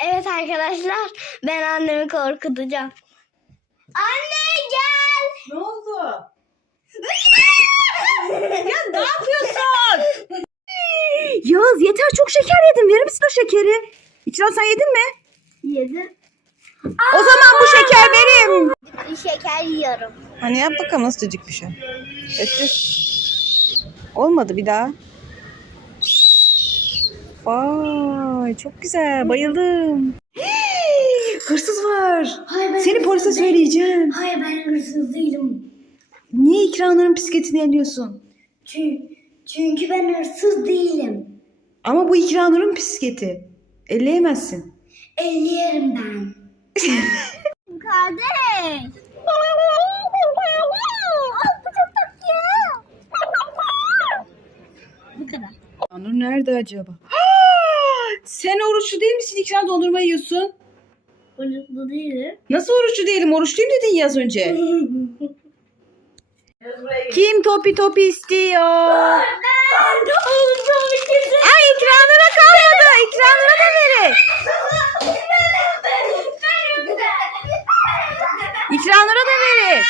Evet arkadaşlar ben annemi korkutacağım. Anne gel. Ne oldu? ya ne yapıyorsun? Yağız yeter çok şeker yedim. Verir misin o şekeri? İçinden sen yedin mi? Yedi. O zaman bu şeker benim. Bir şeker yiyorum. Hani yap bakalım nasıl bir şey. Olmadı bir daha. Vay çok güzel bayıldım. Hırsız var. Hayır ben Seni polise değilim. söyleyeceğim. Hayır ben hırsız değilim. Niye ikranların bisikletini eliyorsun? Çünkü, çünkü ben hırsız değilim. Ama bu ikranların bisikleti. Elleyemezsin. Elleyerim ben. Kardeş. Bu kadar. Onur nerede acaba? oruçlu değil misin? İkram dondurma yiyorsun. Oruçlu değilim. Nasıl oruçlu değilim? Oruçluyum dedin ya az önce. Kim topi topi istiyor? Ben de Ay ikramına kalmadı. İkramına da verin. İkramına da verin.